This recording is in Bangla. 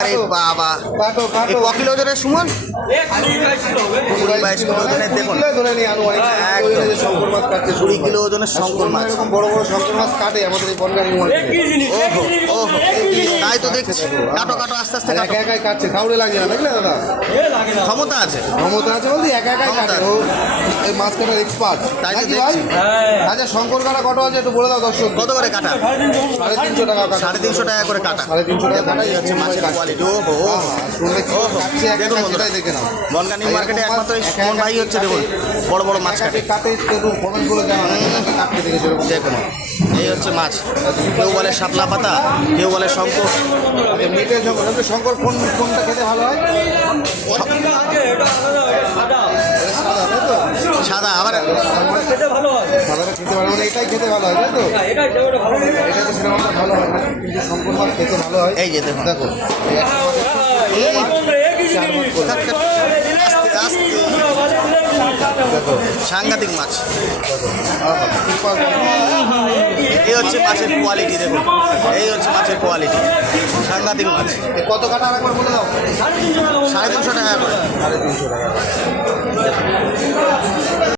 আরে বাবা কাটো এই ক কিলো ওজনের সুমন 22 কিলো ওজনের দেখুন ধরে নিয়ে আনু একদম শঙ্কর মাছ কাটছে 20 কিলো ওজনের শঙ্কর মাছ এরকম বড় বড় শঙ্কর মাছ কাটে আমাদের এই বনগাঁর ওহো ওহো তাই তো দেখছি কাটো কাটো আস্তে আস্তে কাটো একা একাই কাটছে খাউড়ে লাগছে না দেখলে দাদা ক্ষমতা আছে ক্ষমতা আছে বলতে একা একাই ক্ষমতা কাটে আছে। ও এই মাছ কাটার এক্সপার্ট তাই তো নাকি দেখছি। ভাই আচ্ছা শঙ্কর কাটা কত আছে একটু বলে দাও দর্শক কত করে কাটা 350 টাকা কাটা 350 টাকা করে কাটা 350 টাকা কাটা এই হচ্ছে মাছের কোয়ালিটি ওহো শুনলে কি ওহো কাটছে একা দেখুন একা বন্ধুরা, সেটাই দেখে নাও বনগাঁ নিউ মার্কেটে একমাত্র এই সুমন ভাই হচ্ছে দেখুন বড় বড় মাছ কাটে কাটে একটু কমেন্ট করে জানান কাটতে দেখেছো এরকম দেখুন এই হচ্ছে মাছ কেউ বলে শাপলা পাতা কেউ বলে শঙ্কর মিটের শঙ্কর কোনটা খেতে ভালো হয় সাদা তাই তো সাদা আবার সাদাটা খেতে ভালো মানে এটাই খেতে ভালো হয় তাই তো এটা তো সেরকম ভালো হয় না কিন্তু শঙ্কর মাছ খেতে ভালো হয় এই যে দেখুন দেখো এই একটা মাছ চার ভাগ করে। আস্তে আস্তে দেখো সাংঘাতিক মাছ আহা, super। এই হচ্ছে মাছের কোয়ালিটি দেখুন এই হচ্ছে মাছের কোয়ালিটি সাংঘাতিক মাছ এ কত কাটা একবার বলে দাও 350 টাকা করে 350 টাকা